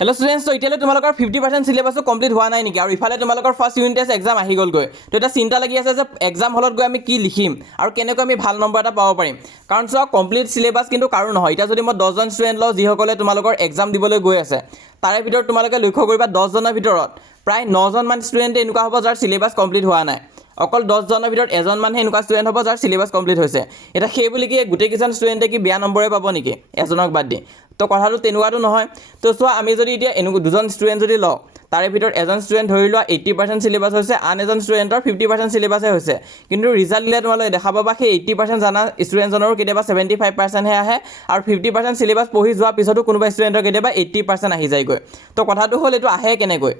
Hello students तो इतना तुम्हारा 50% सिलेबास कमप्लीट हुआ ना निकी और इफाले तुम्हारा फर्स्ट यूनिट टेस्ट एग्जाम आহি गलगৈ तो এটা চিন্তা লাগি আছে যে এক্সাম হলত গৈ আমি কি লিখিম আৰু কেনেকৈ আমি ভাল নম্বৰ এটা পাব পাৰিম কাৰণ সব কমপ্লিট সিলেবাস কিন্তু কাৰো নহয় এটা যদি মই 10 জন স্টুডেন্ট লও যিসকলে তোমালোকৰ এক্সাম দিবলৈ গৈ আছে তাৰে ভিতৰত তোমালোকে লক্ষ্য কৰিবা 10 জনৰ ভিতৰত প্ৰায় 9 জন মান স্টুডেন্ট এনেকুৱা হ'ব যাৰ সিলেবাস কমপ্লিট হোৱা নাই অকল 10 জনৰ ভিতৰত এজন মানুহে এনেকুৱা স্টুডেন্ট হ'ব যাৰ সিলেবাস কমপ্লিট হৈছে এটা সেই বুলি কি গোটেই কিজন স্টুডেন্টে কি বেয়া নম্বৰে পাব নেকি এজনক বাদ দি তো কথাটো তেনুৱাটো নহয় তো সোৱা আমি যদি এতিয়া এনেকুৱা দুজন স্টুডেন্ট যদি লও তাৰে ভিতৰত এজন স্টুডেন্ট ধৰি লোৱা 80% সিলেবাস হৈছে আন এজন স্টুডেন্টৰ 50% সিলেবাসে হৈছে কিন্তু ৰিজাল্ট দিলে তোমালোকে দেখা পাবা সেই 80% জানা স্টুডেন্টজনৰ কেতিয়াবা 75% হে আহে আৰু 50% সিলেবাস পঢ়ি যোৱা পিছতো কোনোবা স্টুডেন্টৰ কেতিয়াবা 80% আহি যায়গৈ তো কথাটো হ'ল এটো আহে কেনেকৈ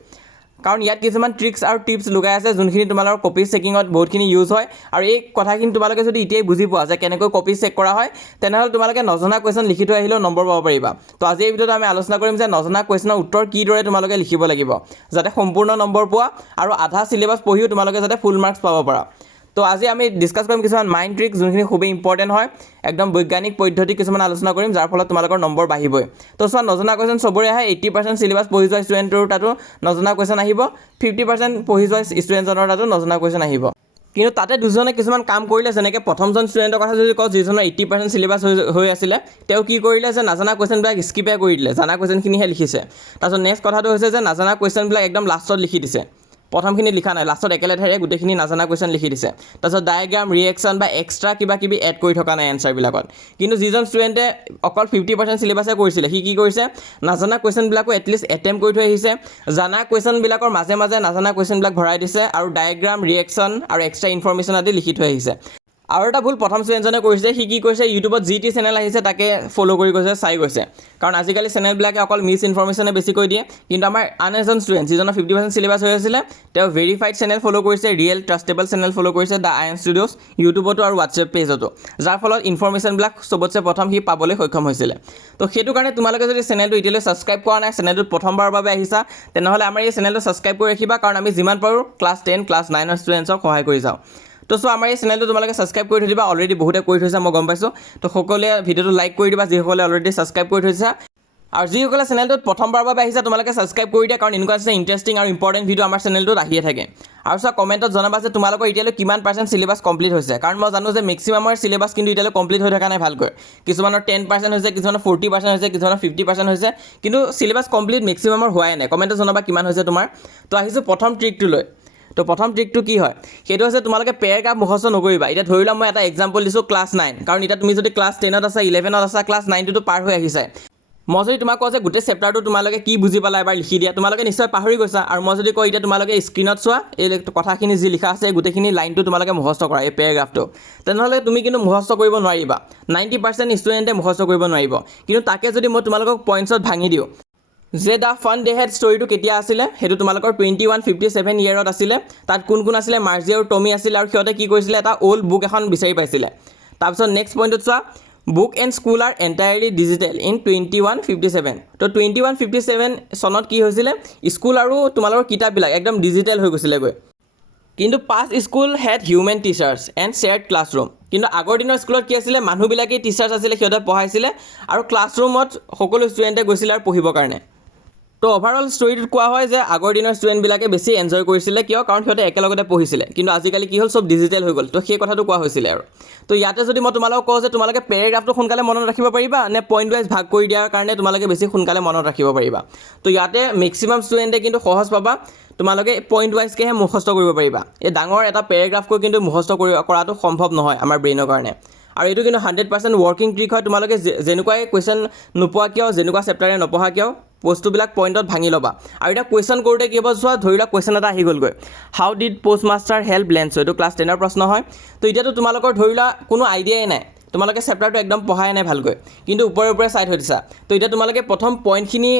কাৰণ ইয়াত কিছুমান ট্ৰিক্স আৰু টিপস লগাই আছে যোনখিনি তোমালোকৰ কপি চেকিংত বহুতখিনি ইউজ হয় আৰু এই কথাখিনি তোমালোকে যদি ইতিয়াই বুজি পোৱা যে কেনেকৈ কপি চেক কৰা হয় তেনেহলে তোমালোকে নজনা কোৱেশ্চন লিখি থৈ আহিলেও নম্বৰ পাব পাৰিবা তো আজি এই ভিডিঅ'ত আমি আলোচনা কৰিম যে নজনা কোৱেশ্চনৰ উত্তৰ কি দৰে তোমালোকে লিখিব লাগিব যাতে সম্পূৰ্ণ নম্বৰ পোৱা আৰু আধা সিলেবাস পঢ়িও তোমালোকে যাতে ফুল মাৰ্কস পাব পাৰা তো আজি আমি ডিসকাস কৰিম কিছুমান মাইন্ড ট্ৰিক যোনখিনি খুব ইম্পৰ্টেন্ট হয় একদম বৈজ্ঞানিক পদ্ধতি কিছুমান আলোচনা কৰিম যাৰ ফলত তোমালোকৰ নম্বৰ বাঢ়িবই তো সব নজনা কোৱেশ্চন সবৰে আহে 80% সিলেবাস পঢ়ি যোৱা স্টুডেন্টৰ তাতো নজনা কোৱেশ্চন আহিব 50% পঢ়ি যোৱা স্টুডেন্টজনৰ তাতো নজনা কোৱেশ্চন আহিব কিন্তু তাতে দুজনে কিছুমান কাম কৰিলে যেনেকৈ প্ৰথমজন স্টুডেন্টৰ কথা যদি কওঁ যিজনৰ 80% সিলেবাস হৈ আছিল তেওঁ কি কৰিলে যে নাজানা কোৱেশ্চনবিলাক স্কিপে কৰি দিলে জানা কোৱেশ্চনখিনিহে লিখিছে তাৰপিছত নেক্সট কথাটো হৈছে যে নাজানা কোৱেশ্চনবিলাক একদম লাষ্টত লিখি দিছে প্ৰথমখিনি লিখা নাই লাষ্টত একেলেথাৰে গুটেখিনি নাজানা কোৱেশ্চন লিখি দিছে তাৰপিছত ডায়াগ্ৰাম ৰিএকচন বা এক্সট্ৰা কিবা কিবি এড কৰি থকা নাই এনসাৰ বিলাকত কিন্তু যিজন স্টুডেন্টে অকল 50% সিলেবাসে কৰিছিল হি কি কৰিছে নাজানা কোৱেশ্চন বিলাকো এটলিষ্ট এটেম্প কৰি থৈ আহিছে জানা কোৱেশ্চন বিলাকৰ মাজে মাজে নাজানা কোৱেশ্চন বিলাক ভৰাই দিছে আৰু ডায়াগ্ৰাম ৰিএকচন আৰু এক্সট্ৰা ইনফৰমেশন আদি লিখি থৈ আহিছে আৰু এটা ভুল প্ৰথম স্টুডেন্টজনে কৰিছে হি কি কৰিছে ইউটিউবত জিটি চেনেল আহিছে তাকে ফলো কৰি গৈছে চাই গৈছে কাৰণ আজিকালি চেনেল বিলাকে অকল মিছ ইনফৰমেশনে বেছি কৈ দিয়ে কিন্তু আমাৰ আন এজন স্টুডেন্ট যিজনৰ 50% সিলেবাস হৈ আছিল তেওঁ ভেৰিফাইড চেনেল ফলো কৰিছে ৰিয়েল ট্ৰাষ্টেবল চেনেল ফলো কৰিছে দা আইএন ষ্টুডিওছ ইউটিউবতো আৰু হোৱাটছএপ পেজতো যাৰ ফলত ইনফৰমেশন বিলাক সবতছে প্ৰথম হি পাবলৈ সক্ষম হৈছিল তো সেইটো কাৰণে তোমালোকে যদি চেনেলটো ইতিয়ালৈ সাবস্ক্ৰাইব কৰা নাই চেনেলটো প্ৰথমবাৰৰ বাবে আহিছা তেনেহলে আমাৰ এই চেনেলটো সাবস্ক্ৰাইব কৰি ৰাখিবা কাৰণ আমি যিমান পাৰো ক্লাছ 10 ক্লাছ 9 ৰ ষ্টুডেন্টছক সহায় কৰি যাওঁ তো সো আমাৰ এই চেনেলটো তোমালোকে সাবস্ক্ৰাইব কৰি থৈ দিবা অলৰেডি বহুতে কৰি থৈছা মই গম পাইছো তো সকলোৱে ভিডিঅটো লাইক কৰি দিবা যিসকলে অলৰেডি সাবস্ক্ৰাইব কৰি থৈছা আৰু যিসকলে চেনেলটোত প্ৰথমবাৰৰ বাবে আহিছা তোমালোকে সাবস্ক্ৰাইব কৰি দিয়া কাৰণ এনেকুৱা আছে ইন্টাৰেষ্টিং আৰু ইম্পৰ্টেন্ট ভিডিঅ আমাৰ চেনেলটোত আহিয়ে থাকে আৰু সব কমেন্টত জনাবা যে তোমালোকৰ ইতিয়ালৈ কিমান % সিলেবাস কমপ্লিট হৈছে কাৰণ মই জানো যে মেক্সিমামৰ সিলেবাস কিন্তু ইতিয়ালৈ কমপ্লিট হৈ থকা নাই ভালকৈ কিছুমানৰ 10% হৈছে কিছুমানৰ 40% হৈছে কিছুমানৰ 50% হৈছে কিন্তু সিলেবাস কমপ্লিট মেক্সিমামৰ হোৱাই নাই কমেন্টত জনাবা কিমান হৈছে তোমাৰ তো আহিছো প্ৰথম ট্ৰিকটো লৈ তো প্ৰথম ট্ৰিকটো কি হয় সেইটো হৈছে তোমালোকে পেৰাগ্ৰাফ মুখস্থ নকৰিবা এটা ধৰি লওঁ মই এটা এক্সাম্পল দিছো ক্লাছ 9 কাৰণ এটা তুমি যদি ক্লাছ 10 ত আছা 11 ত আছা ক্লাছ 9 টো পাৰ হৈ আহিছে মই যদি তোমাক কওঁ যে গোটেই চেপ্টাৰটো তোমালোকে কি বুজি পালা এবাৰ লিখি দিয়া তোমালোকে নিশ্চয় পাহৰি গৈছা আৰু মই যদি কওঁ এতিয়া তোমালোকে স্ক্ৰীনত চোৱা এই কথাখিনি যি লিখা আছে গোটেইখিনি লাইনটো তোমালোকে মুখস্থ কৰা এই পেৰাগ্ৰাফটো তেনেহলে তুমি কিন্তু মুখস্থ কৰিব নোৱাৰিবা 90% ষ্টুডেন্টে মুখস্থ কৰিব নোৱাৰিব কিন্তু তাকে যদি মই তোমালোকক পইণ্টছত ভাঙি দিওঁ যে দা ফান ডে হেড ষ্টৰীটো কেতিয়া আছিলে হেতু তোমালোকৰ 2157 ইয়াৰত আছিলে তাত কোন কোন আছিলে মাৰ্জি আৰু টমি আছিলে আৰু সিহঁতে কি কৰিছিলে এটা ওল্ড বুক এখন বিচাৰি পাইছিলে তাৰপিছত নেক্সট পইণ্টত চোৱা book and school are entirely digital in 2157 তো 2157 চনত কি হৈছিলে স্কুল আৰু তোমালোকৰ কিতাপবিলাক একদম ডিজিটেল হৈ গৈছিলেগৈ কিন্তু past school head human teachers and shared classroom কিন্তু আগৰ দিনৰ স্কুলত কি আছিলে মানুহবিলাকে টিচাৰ্ছ আছিলে সিহঁতে পঢ়াইছিলে আৰু ক্লাছৰুমত সকলো ষ্টুডেণ্টে গৈছিলে আৰু পঢ়িবৰ কাৰণে তো ওভাৰঅল ষ্টৰীটোত কোৱা হয় যে আগৰ দিনৰ ষ্টুডেণ্টবিলাকে বেছি এনজয় কৰিছিলে কিয় কাৰণ সিহঁতে একেলগতে পঢ়িছিলে কিন্তু আজিকালি কি হ'ল সব ডিজিটেল হৈ গ'ল তো সেই কথাটো কোৱা হৈছিলে আৰু তো ইয়াতে যদি মই তোমালোকক কওঁ যে তোমালোকে পেৰাগ্ৰাফটো সোনকালে মনত ৰাখিব পাৰিবা নে পইণ্ট ৱাইজ ভাগ কৰি দিয়াৰ কাৰণে তোমালোকে বেছি সোনকালে মনত ৰাখিব পাৰিবা তো ইয়াতে মেক্সিমাম ষ্টুডেণ্টে কিন্তু সহজ পাবা তোমালোকে পইণ্ট ৱাইজকেহে মুখস্থ কৰিব পাৰিবা এই ডাঙৰ এটা পেৰাগ্ৰাফকৈ কিন্তু মুখস্থ কৰাটো সম্ভৱ নহয় আমাৰ ব্ৰেইনৰ কাৰণে আৰু এইটো কিন্তু 100% ৱৰ্কিং ট্ৰিক হয় তোমালোকে যেনেকুৱাই কুৱেশ্যন নোপোৱা কিয় যেনেকুৱা চেপ্টাৰে নপঢ়া কিয় বস্তুবিলাক পইণ্টত ভাঙি ল'বা আৰু এটা কুৱেশ্যন কৰোঁতে কি হ'ব চোৱা ধৰি লোৱা কুৱেশ্যন এটা আহি গ'লগৈ how did postmaster help Lencho এইটো ক্লাছ 10 ৰ প্ৰশ্ন হয় তো এতিয়াতো তোমালোকৰ ধৰি লোৱা কোনো আইডিয়াই নাই তোমালোকে চেপ্টাৰটো একদম পঢ়াই নাই ভালকৈ কিন্তু ওপৰে ওপৰে চাই থৈ দিছা তো এতিয়া তোমালোকে প্ৰথম পইণ্টখিনি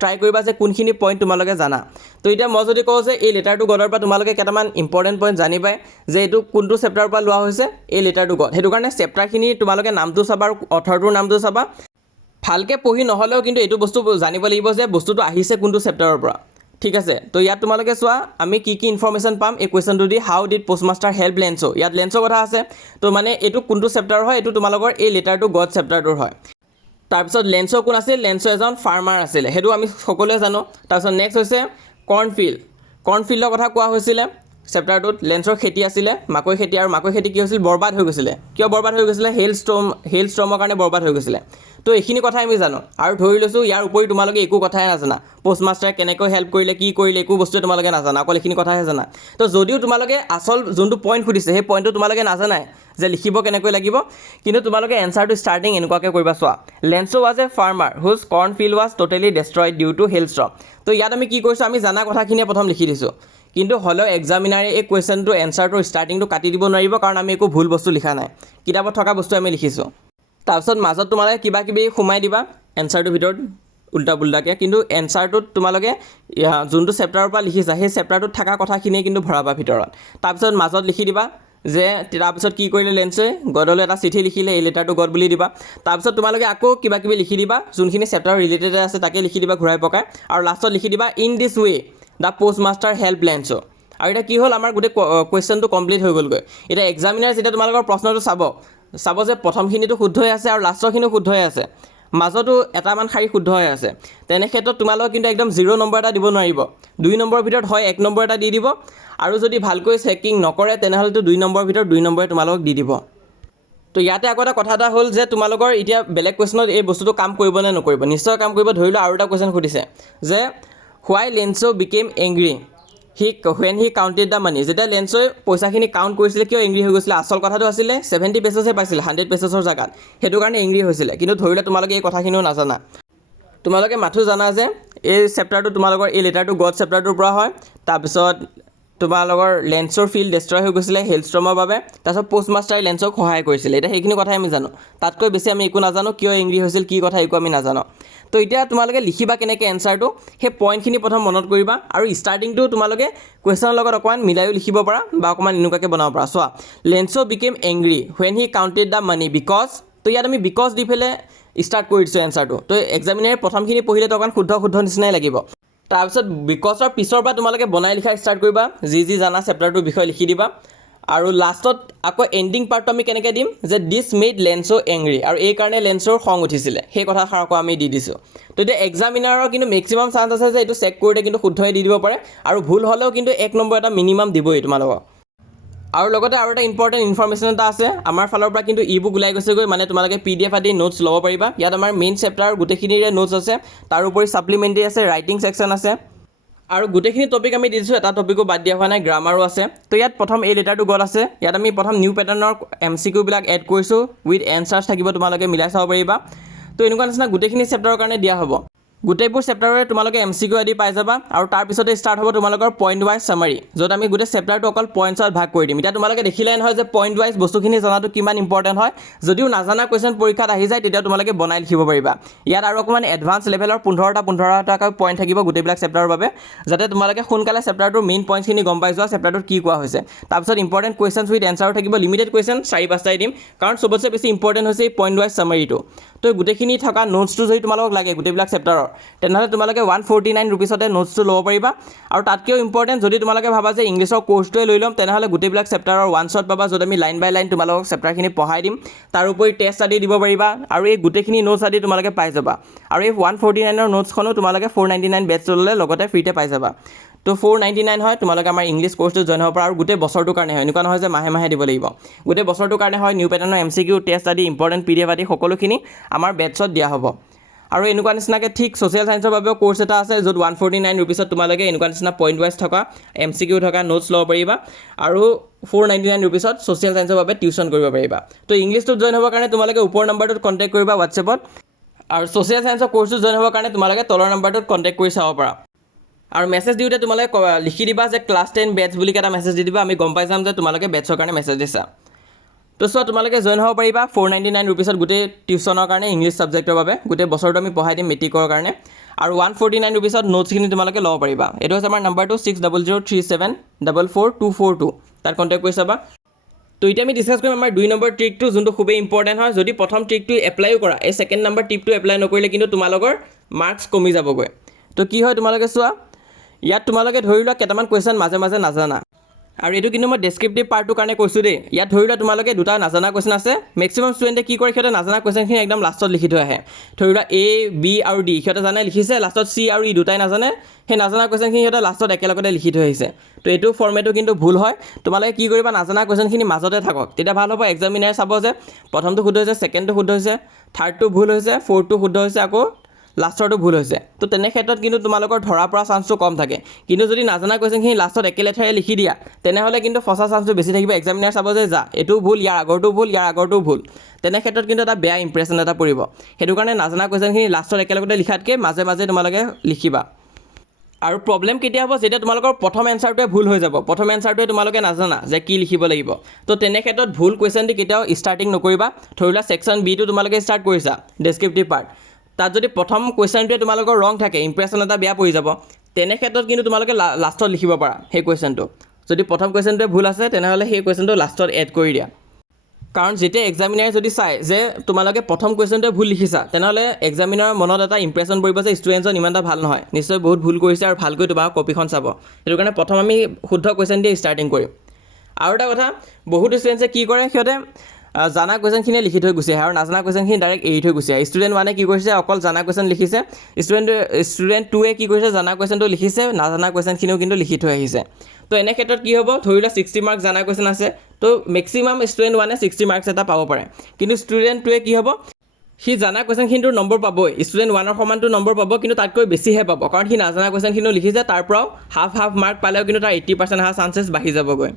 ট্ৰাই কৰিবা যে কোনখিনি পইণ্ট তোমালোকে জানা তো এতিয়া মই যদি কওঁ যে এই লেটাৰটো গডৰ পৰা তোমালোকে কেইটামান ইম্পৰ্টেণ্ট পইণ্ট জানিবাই যে এইটো কোনটো চেপ্টাৰৰ পৰা লোৱা হৈছে এই লেটাৰটো গড সেইটো কাৰণে চেপ্টাৰখিনি তোমালোকে নামটো চাবা আৰু অথৰটোৰ নামটো চাবা ভালকে পঢ়ি নহলেও কিন্তু এইটো বস্তু জানিব লাগিব যে বস্তুটো আহিছে কোনটো চেপ্টাৰৰ পৰা ঠিক আছে তো ইয়াত তোমালোকে চোৱা আমি কি কি ইনফৰমেশন পাম এই কোৱেশ্চনটো দি হাউ ডিড পোষ্টমাষ্টাৰ হেল্প লেন্সো ইয়াত লেন্সৰ কথা আছে তো মানে এইটো কোনটো চেপ্টাৰ হয় এইটো তোমালোকৰ এই লেটাৰটো গড চেপ্টাৰটোৰ হয় তাৰপিছত লেন্সো কোন আছিল লেন্সো এজন ফাৰ্মাৰ আছিলে সেইটো আমি সকলোৱে জানো তাৰপিছত নেক্সট হৈছে কৰ্ণফিল্ডৰ কথা কোৱা হৈছিলে চেপ্টাৰটোত লেন্সৰ খেতি আছিলে মাকৈ খেতি আৰু মাকৈ খেতি কি হৈছিল বৰবাদ হৈ গৈছিলে কিয় বৰবাদ হৈ গৈছিলে হেল ষ্টৰ্মৰ কাৰণে বৰবাদ হৈ গৈছিলে তো এইখিনি কথাই আমি জানো আৰু ধৰি লৈছোঁ ইয়াৰ উপৰি তোমালোকে একো কথাই নাজানা পোষ্টমাষ্টাৰে কেনেকৈ হেল্প কৰিলে কি কৰিলে একো বস্তুৱে তোমালোকে নাজানা অকল এইখিনি কথাহে জানা তো যদিও তোমালোকে আচল যোনটো পইণ্ট সুধিছে সেই পইণ্টটো তোমালোকে নাজানাই যে লিখিব কেনেকৈ লাগিব কিন্তু তোমালোকে এনচাৰটো ষ্টাৰ্টিং এনেকুৱাকৈ কৰিবা চোৱা Lencho was a farmer whose cornfield was totally destroyed due to hail storm তো ইয়াত আমি কি কৰিছোঁ আমি জানা কথাখিনিয়ে প্ৰথম লিখি দিছোঁ কিন্তু হ'লেও এক্সামিনাৰে এই কুৱেশ্যনটো এনচাৰটোৰ ষ্টাৰ্টিংটো কাটি দিব নোৱাৰিব কাৰণ আমি একো ভুল বস্তু লিখা নাই কিতাপত থকা বস্তু আমি লিখিছোঁ তাৰপিছত মাজত তোমালোকে কিবা কিবি সোমাই দিবা এনচাৰটোৰ ভিতৰত উল্টা পুল্টাকৈ কিন্তু এনচাৰটোত তোমালোকে যোনটো চেপ্টাৰৰ পৰা লিখিছা সেই চেপ্টাৰটোত থকা কথাখিনিয়ে কিন্তু ভৰাবা ভিতৰত তাৰপিছত মাজত লিখি দিবা যে তাৰপিছত কি কৰিলে লেন্সে গডলৈ এটা চিঠি লিখিলে এই লেটাৰটো গড বুলি দিবা তাৰপিছত তোমালোকে আকৌ কিবা কিবি লিখি দিবা যোনখিনি চেপ্টাৰ ৰিলেটেড আছে তাকে লিখি দিবা ঘূৰাই পকাই আৰু লাষ্টত লিখি দিবা in this way the postmaster help Lencho আৰু এতিয়া কি হ'ল আমাৰ গোটেই কুৱেশ্যনটো কমপ্লিট হৈ গ'লগৈ এতিয়া এক্সামিনাৰ যেতিয়া তোমালোকৰ প্ৰশ্নটো চাব যে প্ৰথমখিনিটো শুদ্ধ হৈ আছে আৰু লাষ্টৰখিনিও শুদ্ধ হৈ আছে মাজতো এটামান শাৰী শুদ্ধ হৈ আছে তেনে ক্ষেত্ৰত তোমালোকে কিন্তু একদম 0 নম্বৰ এটা দিব নোৱাৰিব 2 নম্বৰৰ ভিতৰত হয় 1 নম্বৰ এটা দি দিব আৰু যদি ভালকৈ চেকিং নকৰে তেনেহ'লেতো 2 নম্বৰৰ ভিতৰত 2 নম্বৰে তোমালোকক দি দিব তো ইয়াতে আকৌ এটা কথা এটা হ'ল যে তোমালোকৰ এতিয়া বেলেগ কুৱেশ্যনত এই বস্তুটো কাম কৰিব নে নকৰিব নিশ্চয় কাম কৰিব ধৰি লোৱা আৰু এটা কুৱেশ্যন সুধিছে যে why Lencho became angry when he counted the money যেতিয়া লেন্সই পইচাখিনি কাউণ্ট কৰিছিলে কিয় এংগ্ৰি হৈ গৈছিলে আচল কথাটো আছিলে 70 পেজেছহে পাইছিলে 100 পেজেছৰ জেগাত সেইটো কাৰণে এংগ্ৰি হৈছিলে কিন্তু ধৰি লোৱা তোমালোকে এই কথাখিনিও নাজানা তোমালোকে মাথো জানা যে এই চেপ্টাৰটো তোমালোকৰ এই লেটাৰটো গড চেপ্টাৰটোৰ পৰা হয় তাৰপিছত তোমালোকৰ লেন্সৰ ফিল্ড ডেষ্ট্ৰয় হৈ গৈছিলে হেলষ্ট্ৰমৰ বাবে তাৰপিছত পোষ্টমাষ্টাৰে লেন্সক সহায় কৰিছিলে এতিয়া সেইখিনি কথাই আমি জানো তাতকৈ বেছি আমি একো নাজানো কিয় এংগ্ৰি হৈছিল কি কথা একো আমি নাজানো তো এতিয়া তোমালোকে লিখিবা কেনেকৈ এনচাৰটো সেই পইণ্টখিনি প্ৰথম মনত কৰিবা আৰু ষ্টাৰ্টিংটো তোমালোকে কুৱেশ্যনৰ লগত অকণমান মিলাইও লিখিব পাৰা বা অকণমান এনেকুৱাকৈ বনাব পাৰা চোৱা Lencho became angry when he counted the money because তো ইয়াত আমি বিকজ দি পেলাই ষ্টাৰ্ট কৰি দিছোঁ এনচাৰটো তো এক্সামিনাৰে প্ৰথমখিনি পঢ়িলে তো অকণমান শুদ্ধ নিচিনাই লাগিব তাৰপিছত বিকজৰ পিছৰ পৰা তোমালোকে বনাই লিখা ষ্টাৰ্ট কৰিবা যি জানা চেপ্টাৰটোৰ বিষয়ে লিখি দিবা আৰু লাষ্টত আকৌ এণ্ডিং পাৰ্টটো আমি কেনেকৈ দিম যে দিছ মেড লেন্সো এংগ্ৰি আৰু এই কাৰণে লেন্সৰ খং উঠিছিলে সেই কথাষাৰ আকৌ আমি দি দিছোঁ তো এতিয়া এক্সামিনাৰৰ কিন্তু মেক্সিমাম চান্স আছে যে এইটো চেক কৰোঁতে কিন্তু শুদ্ধই দি দিব পাৰে আৰু ভুল হ'লেও কিন্তু 1 নম্বৰ এটা মিনিমাম দিবই তোমালোকক আৰু লগতে আৰু এটা ইম্পৰ্টেণ্ট ইনফৰমেশ্যন এটা আছে আমাৰ ফালৰ পৰা কিন্তু ই বুক ওলাই গৈছেগৈ মানে তোমালোকে PDF আদি নোটছ ল'ব পাৰিবা ইয়াত আমাৰ মেইন চেপ্টাৰ গোটেইখিনিৰে নোটছ আছে তাৰোপৰি ছাপ্লিমেণ্টাৰী আছে ৰাইটিং ছেকশ্যন আছে আৰু গোটেইখিনি টপিক আমি দি দিছোঁ এটা টপিকো বাদ দিয়া হোৱা নাই গ্ৰামাৰো আছে তো ইয়াত প্ৰথম এই লেটাৰটো গড আছে ইয়াত আমি প্ৰথম নিউ পেটাৰ্ণৰ MCQ বিলাক এড কৰিছোঁ উইথ এনচাৰ্ছ থাকিব তোমালোকে মিলাই চাব পাৰিবা তো এনেকুৱা নিচিনা গোটেইখিনি চেপ্টাৰৰ কাৰণে দিয়া হ'ব গোটেইবোৰ চেপ্টাৰৰে তোমালোকে MCQ আদি পাই যাবা আৰু তাৰপিছতে ষ্টাৰ্ট হ'ব তোমালোকৰ পইণ্ট ৱাইজ চামাৰী য'ত আমি গোটেই চেপ্টাৰটো অকল পইণ্টছত ভাগ কৰি দিম এতিয়া তোমালোকে দেখিলাই নহয় যে পইণ্ট ৱাইজ বস্তুখিনি জনাটো কিমান ইম্পৰ্টেণ্ট হয় যদিও নাজানা কুৱেশ্যন পৰীক্ষাত আহি যায় তেতিয়া তোমালোকে বনাই লিখিব পাৰিবা ইয়াত আৰু অকণমান এডভান্স লেভেলৰ 15টাকৈ পইণ্ট থাকিব গোটেইবিলাক চেপ্টাৰৰ বাবে যাতে তোমালোকে সোনকালে চেপ্টাৰটোৰ মেইন পইণ্টখিনি গম পাই যোৱা চেপ্টাৰটোত কি কোৱা হৈছে তাৰপিছত ইম্পৰ্টেণ্ট কুৱেশ্যনছ উইথ এনচাৰো থাকিব লিমিটেড কুৱেশ্যন 4-5টাই দিম কাৰণ চবতছে বেছি ইম্পৰ্টেণ্ট হৈছে এই পইণ্ট ৱাইজ চামাৰীটো তো গোটেইখিনি থকা নোটছটো যদি তোমালোকক লাগে গোটেইবিলাক চেপ্টাৰৰ তেনেহ'লে তোমালোকে 149 ৰুপিছতে নোটছটো ল'ব পাৰিবা আৰু তাতকৈও ইম্পৰ্টেণ্ট যদি তোমালোকে ভাবা যে ইংলিছৰ কোৰ্চটোৱে লৈ ল'ম তেনেহ'লে গোটেইবিলাক চেপ্টাৰৰ ওৱান শ্বট পাবা য'ত আমি লাইন বাই লাইন তোমালোকক চেপ্টাৰখিনি পঢ়াই দিম তাৰোপৰি টেষ্ট আদি দিব পাৰিবা আৰু এই গোটেইখিনি নোটছ আদি তোমালোকে পাই যাবা আৰু এই 149ৰ নোটছখনো তোমালোকে 499 বেটছ ল'লে লগতে ফ্ৰীতে পাই যাবা তো 499 হয় তোমালোকে আমাৰ ইংলিছ কোৰ্চটো জইন হ'ব পৰা আৰু গোটেই বছৰটোৰ কাৰণে হয় এনেকুৱা নহয় যে মাহে দিব লাগিব গোটেই বছৰটোৰ কাৰণে হয় নিউ পেটাৰ্ণৰ MCQ টেষ্ট আদি ইম্পৰ্টেণ্ট PDF আদি সকলোখিনি আমাৰ বেটছত দিয়া হ'ব আৰু এনেকুৱা নিচিনাকৈ ঠিক ছ'চিয়েল ছায়েন্সৰ বাবেও কোৰ্চ এটা আছে য'ত 149 ৰুপিছত তোমালোকে এনেকুৱা নিচিনা পইণ্ট ৱাইজ থকা MCQ থকা নোটছ ল'ব পাৰিবা আৰু 499 ৰুপিছত ছ'চিয়েল ছায়েন্সৰ বাবে টিউশ্যন কৰিব পাৰিবা তো ইংলিছটোত জইন হ'বৰ কাৰণে তোমালোকে ওপৰ নম্বৰটোত কণ্টেক্ট কৰিবা হোৱাটছএপত আৰু ছ'চিয়েল ছায়েন্সৰ কোৰ্চটোত জইন হ'বৰ কাৰণে তোমালোকে তলৰ নম্বৰটোত কণ্টেক্ট কৰি চাব পাৰা আৰু মেছেজ দিওঁতে তোমালোকে লিখি দিবা যে ক্লাছ 10 বেটছ বুলি এটা মেছেজ দি দিবা আমি গম পাই যাম যে তোমালোকে বেটছৰ কাৰণে মেছেজ দিছা তো চোৱা তোমালোকে জইন হ'ব পাৰিবা 499 ৰুপিছত গোটেই টিউশ্যনৰ কাৰণে ইংলিছ ছাবজেক্টৰ বাবে গোটেই বছৰটো আমি পঢ়াই দিম মেট্ৰিকৰ কাৰণে আৰু 149 ৰুপিছত নোটছখিনি তোমালোকে ল'ব পাৰিবা এইটো হৈছে আমাৰ নাম্বাৰটো 6003744242 তাত কণ্টেক্ট কৰি চাবা তো এতিয়া আমি ডিছকাছ কৰিম আমাৰ 2 নম্বৰ ট্ৰিকটো যোনটো খুবেই ইম্পৰ্টেণ্ট হয় যদি প্ৰথম ট্ৰিকটো এপ্লাইও কৰা এই ছেকেণ্ড নম্বৰ টিপটো এপ্লাই নকৰিলে কিন্তু তোমালোকৰ মাৰ্কছ কমি যাবগৈ তো কি হয় তোমালোকে চোৱা ইয়াত তোমালোকে ধৰি লোৱা কেইটামান কুৱেশ্যন মাজে নাজানা আৰু এইটো কিন্তু মই ডেছক্ৰিপটিভ পাৰ্টটোৰ কাৰণে কৈছোঁ দেই। ইয়াত ধৰি লোৱা তোমালোকে দুটা নাজানা কুৱেশ্যন আছে, মেক্সিমাম ষ্টুডেণ্টে কি কৰে, সিহঁতে নাজানা কুৱেশ্যনখিনি একদম লাষ্টত লিখি থৈ আহে। ধৰি লোৱা A, B আৰু D সিহঁতে জানে লিখিছে, লাষ্টত C আৰু E দুটাই নাজানে, সেই নাজানা কুৱেশ্যনখিনি সিহঁতে লাষ্টত একেলগতে লিখি থৈ আহিছে। তো এইটো ফৰ্মেটো কিন্তু ভুল হয়। তোমালোকে কি কৰিবা, নাজানা কুৱেশ্যনখিনি মাজতে থাকক, তেতিয়া ভাল হ'ব। এক্সামিনাৰে চাব যে প্ৰথমটো শুদ্ধ হৈছে, ছেকেণ্ডটো শুদ্ধ হৈছে, থাৰ্ডটো ভুল হৈছে, ফ'ৰ্থটো শুদ্ধ হৈছে, আকৌ লাষ্টৰটো ভুল হৈছে। তো তেনে ক্ষেত্ৰত কিন্তু তোমালোকৰ ধৰা পৰা চান্সটো কম থাকে। কিন্তু যদি নাজানা কুৱেশ্যনখিনি লাষ্টত একেলেঠাৰে লিখি দিয়া, তেনেহ'লে কিন্তু ফচা চান্সটো বেছি থাকিব। এক্সামিনাৰ চাব যে যা এইটোও ভুল, ইয়াৰ আগৰটো ভুল, ইয়াৰ আগৰটো ভুল। তেনে ক্ষেত্ৰত কিন্তু এটা বেয়া ইম্প্ৰেশ্যন এটা পৰিব। সেইটো কাৰণে নাজানা কুৱেশ্যনখিনি লাষ্টত একেলগতে লিখাতকৈ মাজে মাজে তোমালোকে লিখিবা। আৰু প্ৰব্লেম কেতিয়া হ'ব, যেতিয়া তোমালোকৰ প্ৰথম এনচাৰটোৱে ভুল হৈ যাব, প্ৰথম এনচাৰটোৱে তোমালোকে নাজানা যে কি লিখিব লাগিব। তো তেনে ক্ষেত্ৰত ভুল কুৱেশ্যনটো কেতিয়াও ষ্টাৰ্টিং নকৰিবা। ধৰি লোৱা ছেকশ্যন বিটো তোমালোকে ষ্টাৰ্ট কৰিছা, ডেছক্ৰিপটিভ পাৰ্ট, তাত যদি প্ৰথম কুৱেশ্যনটোৱে তোমালোকৰ ৰং থাকে, ইম্প্ৰেশ্যন এটা বেয়া পৰি যাব। তেনে ক্ষেত্ৰত কিন্তু তোমালোকে লাষ্টত লিখিব পাৰা সেই কুৱেশ্যনটো। যদি প্ৰথম কুৱেশ্যনটোৱে ভুল আছে, তেনেহ'লে সেই কুৱেশ্যনটো লাষ্টত এড কৰি দিয়া। কাৰণ যেতিয়া এক্সামিনাৰে যদি চায় যে তোমালোকে প্ৰথম কুৱেশ্যনটোৱে ভুল লিখিছা, তেনেহ'লে এক্সামিনাৰৰ মনত এটা ইম্প্ৰেশ্যন পৰিব যে ষ্টুডেণ্টজন ইমান এটা ভাল নহয়, নিশ্চয় বহুত ভুল কৰিছে আৰু ভালকৈ তোমাৰ কপিখন চাব। সেইটো কাৰণে প্ৰথম আমি শুদ্ধ কুৱেশ্যন দিয়ে ষ্টাৰ্টিং কৰিম। আৰু এটা কথা, বহুত ষ্টুডেণ্টছে কি কৰে, সিহঁতে জানা কুৱেশ্যনখিনিয়ে লিখি থৈ গুচি আহে আৰু নাজানা কুৱেশ্যনখিনি ডাইৰেক্ট এৰি থৈ গুচি আহে। ষ্টুডেণ্ট 1 কি কৰিছে, অকল জানা কুৱেশ্যন লিখিছে, ষ্টুডেণ্ট 2 কি কৰিছে, জানা কুৱেশ্যনটো লিখিছে, নাজানা কুৱেশ্যনখিনিও কিন্তু লিখি থৈ আহিছে। তো এনে ক্ষেত্ৰত কি হ'ব, ধৰি লোৱা 60 মাৰ্কছ জানা কুৱেশ্যন আছে, তো মেক্সিমাম ষ্টুডেণ্ট 1 60 মাৰ্কছ এটা পাব পাৰে। কিন্তু ষ্টুডেণ্ট 2 কি হ'ব, সি জানা কুৱেশ্যনখিনিটো নম্বৰ পাবই, ষ্টুডেণ্ট 1 সমানটো নম্বৰ পাব, কিন্তু তাতকৈ বেছিহে পাব, কাৰণ সি নাজানা কুৱেশ্যনখিনিও লিখিছে। তাৰ পৰাও হাফ মাৰ্ক পালেও কিন্তু তাৰ 80% অহা চান্সেছ বাঢ়ি যাবগৈ।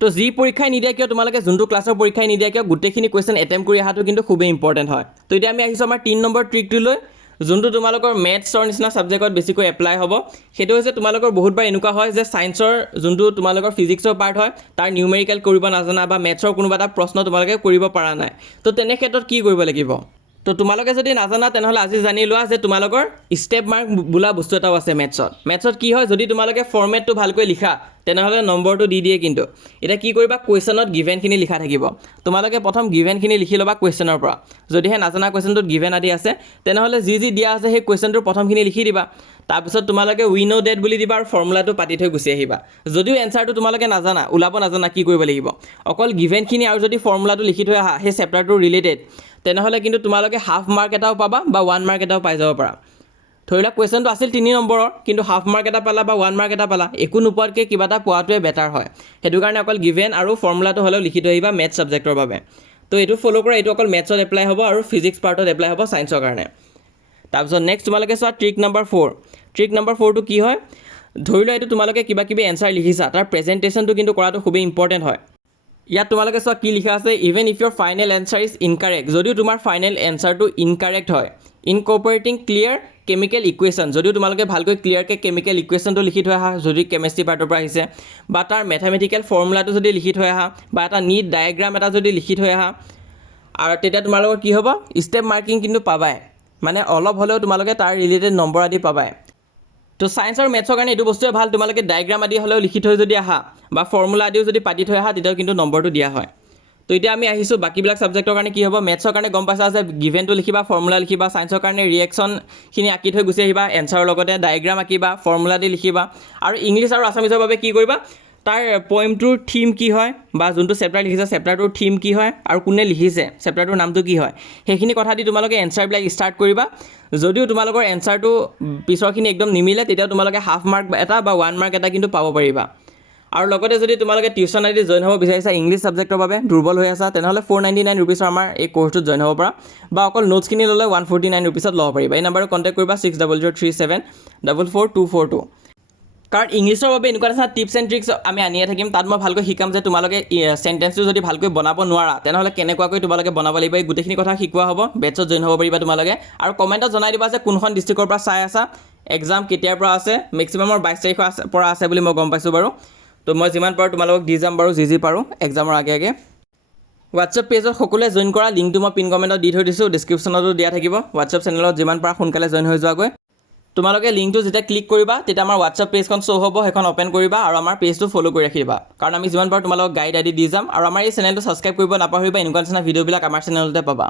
তো যি পৰীক্ষাই নিদিয়া কিয়, তোমালোকে যোনটো ক্লাছৰ পৰীক্ষাই নিদিয়া কিয়, গোটেইখিনি কুৱেশ্যন এটেম্প কৰি অহাটো কিন্তু খুবেই ইম্পৰ্টেণ্ট হয়। তো এতিয়া আমি আহিছোঁ আমাৰ 3 নম্বৰ ট্ৰিকটোলৈ, যোনটো তোমালোকৰ মেথছৰ নিচিনা ছাবজেক্টত বেছিকৈ এপ্লাই হ'ব। সেইটো হৈছে তোমালোকৰ বহুতবাৰ এনেকুৱা হয় যে ছায়েন্সৰ যোনটো তোমালোকৰ ফিজিক্সৰ পাৰ্ট হয়, তাৰ নিউমেৰিকেল কৰিব নাজানা, বা মেথছৰ কোনোবা এটা প্ৰশ্ন তোমালোকে কৰিব পৰা নাই। তো তেনে ক্ষেত্ৰত কি কৰিব লাগিব, তো তোমালোকে যদি নাজানা, তেনেহ'লে আজি জানি লোৱা যে তোমালোকৰ ষ্টেপ মাৰ্ক বোলা বস্তু এটাও আছে মেথছত কি হয়, যদি তোমালোকে ফৰ্মেটটো ভালকৈ লিখা, তেনেহ'লে নম্বৰটো দি দিয়ে। কিন্তু এতিয়া কি কৰিবা, কুৱেশ্যনত গিভেনখিনি লিখা থাকিব। তোমালোকে প্ৰথম গিভেনখিনি লিখি ল'বা কুৱেশ্যনৰ পৰা। যদিহে নাজানা কুৱেশ্যনটোত গিভেন আদি আছে, তেনেহ'লে যি দিয়া আছে সেই কুৱেশ্যনটোৰ প্ৰথমখিনি লিখি দিবা। তাৰপিছত তোমালোকে উই ন' ডেট বুলি দিবা আৰু ফৰ্মুলাটো পাতি থৈ গুচি আহিবা। যদিও এনচাৰটো তোমালোকে নাজানা, ওলাব নাজানা কি কৰিব লাগিব, অকল গিভেনখিনি আৰু যদি ফৰ্মুলাটো লিখি থৈ আহা সেই চেপ্টাৰটোৰ ৰিলেটেড, তেনেহ'লে কিন্তু তোমালোকে হাফ মাৰ্ক এটাও পাবা বা 1 মাৰ্ক এটাও পাই যাব পাৰা। ধৰি লোৱা কুৱেশ্যনটো আছিল 3 নম্বৰৰ, কিন্তু হাফ মাৰ্ক এটা পালা বা 1 মাৰ্ক এটা পালা, একো নোপোৱাতকৈ কিবা এটা পোৱাটোৱে বেটাৰ হয়। সেইটো কাৰণে অকল গিভেন আৰু ফৰ্মুলাটো হ'লেও লিখি থৈ আহিবা মেথছ ছাবজেক্টৰ বাবে। তো এইটো ফ'ল' কৰা, এইটো অকল মেথছত এপ্লাই হ'ব আৰু ফিজিক্স পাৰ্টত এপ্লাই হ'ব ছায়েন্সৰ কাৰণে। তাৰপিছত নেক্সট তোমালোকে চোৱা ট্ৰিক নম্বৰ 4। ট্ৰিক নম্বৰ 4টো কি হয়, ধৰি লোৱা এইটো তোমালোকে কিবা কিবি এনচাৰ লিখিছা, তাৰ প্ৰেজেণ্টেশ্যনটো কিন্তু কৰাটো খুবেই ইম্পৰ্টেণ্ট হয়। ইয়াত তোমালোকে চোৱা কি লিখা আছে, even if your final answer is incorrect, যদিও তোমাৰ ফাইনেল এনচাৰটো ইনকাৰেক্ট হয়, ইনকৰ্পৰেটিং ক্লিয়াৰ কেমিকেল ইকুৱেশ্যন, যদিও তোমালোকে ভালকৈ ক্লিয়াৰকৈ কেমিকেল ইকুৱেশ্যনটো লিখি থৈ আহা, যদি কেমেষ্ট্ৰি পাৰ্টৰ পৰা আহিছে, বা তাৰ মেথামেটিকেল ফৰ্মুলাটো যদি লিখি থৈ আহা, বা এটা নীট ডায়েগ্ৰাম এটা যদি লিখি থৈ আহা, আৰু তেতিয়া তোমালোকৰ কি হ'ব, ষ্টেপ মাৰ্কিং কিন্তু পাবাই, মানে অলপ হ'লেও তোমালোকে তাৰ ৰিলেটেড নম্বৰ আদি পাবাই। তো ছায়েন্স আৰু মেথছৰ কাৰণে এইটো বস্তুৱে ভাল, তোমালোকে ডায়েগ্ৰাম আদি হ'লেও লিখি থৈ যদি আহা, বা ফৰ্মুলা আদিও যদি পাতি থৈ আহা, তেতিয়াও কিন্তু নম্বৰটো দিয়া হয়। তো এতিয়া আমি আহিছোঁ বাকীবিলাক ছাবজেক্টৰ কাৰণে কি হ'ব, মেথছৰ কাৰণে গম পাইছা যে গিভেনটো লিখিবা, ফৰ্মুলা লিখিবা, ছায়েন্সৰ কাৰণে ৰিয়েকশ্যনখিনি আঁকি থৈ গুচি আহিবা, এনচাৰৰ লগতে ডায়েগ্ৰাম আঁকিবা, ফৰ্মুলা দি লিখিবা। আৰু ইংলিছ আৰু আছামিজৰ বাবে কি কৰিবা, তাৰ পইমটোৰ থিম কি হয়, বা যোনটো চেপ্টাৰ লিখিছে চেপ্টাৰটোৰ থিম কি হয়, আৰু কোনে লিখিছে, চেপ্টাৰটোৰ নামটো কি হয়, সেইখিনি কথা দি তোমালোকে এনচাৰবিলাক ষ্টাৰ্ট কৰিবা। যদিও তোমালোকৰ এনচাৰটো পিছৰখিনি একদম নিমিলে, তেতিয়াও তোমালোকে হাফ মাৰ্ক এটা বা 1 মাৰ্ক এটা কিন্তু পাব পাৰিবা। আৰু লগতে যদি তোমালোকে টিউশ্যন আদি জইন হ'ব বিচাৰিছা ইংলিছ ছাবজেক্টৰ বাবে, দুৰ্বল হৈ আছা, তেনেহ'লে 499 ৰুপিছৰ আমাৰ এই কোৰ্চটোত জইন হ'ব পাৰা, বা অকল নোটছখিনি ল'লে 149 ৰুপিছত ল'ব পাৰিবা। এই নাম্বাৰত কণ্টেক্ট কৰিবা 6003744242। কাৰণ ইংলিছৰ বাবে এনেকুৱা এটা টিপছ এণ্ড ট্ৰিক্স আমি আনিয়ে থাকিম, তাত মই ভালকৈ শিকাম যে তোমালোকে চেণ্টেন্সটো যদি ভালকৈ বনাব নোৱাৰা, তেনেহ'লে কেনেকুৱাকৈ তোমালোকে বনাব লাগিব, এই গোটেইখিনি কথা শিকোৱা হ'ব। বেটছত জইন হ'ব পাৰিবা তোমালোকে। আৰু কমেণ্টত জনাই দিবা যে কোনখন ডিষ্ট্ৰিক্টৰ পৰা চাই আছা, এক্সাম কেতিয়াৰ পৰা আছে, মেক্সিমামৰ 22 তাৰিখৰ পৰা আছে বুলি মই গম পাইছোঁ বাৰু। তো মই যিমান পাৰোঁ তোমালোকক দি যাম বাৰু, যি পাৰোঁ এক্সামৰ আগে হোৱাটছএপ পেজত সকলোৱে জইন কৰা লিংকটো মই পিন কমেণ্টত দি থৈ দিছোঁ, ডিছক্ৰিপশ্যনতো দিয়া থাকিব। হোৱাটছএপ চেনেলত যিমান পাৰা সোনকালে জইন হৈ যোৱাগৈ। তোমালোকে লিংকটো যেতিয়া ক্লিক কৰিবা, তেতিয়া আমাৰ হোৱাটছএপ পেজখন শ্ব' হ'ব, সেইখন অ'পেন কৰিবা আৰু আমাৰ পেজটো ফ'ল' কৰি ৰাখিবা, কাৰণ আমি যিমান পাৰোঁ তোমালোকক গাইড আদি দি যাম। আৰু আমাৰ এই চেনেলটো ছাবস্ক্ৰাইব কৰিব নাপাহৰিবা, এনেকুৱা নিচিনা ভিডিঅ'বিলাক আমাৰ চেনেলতে পাবা।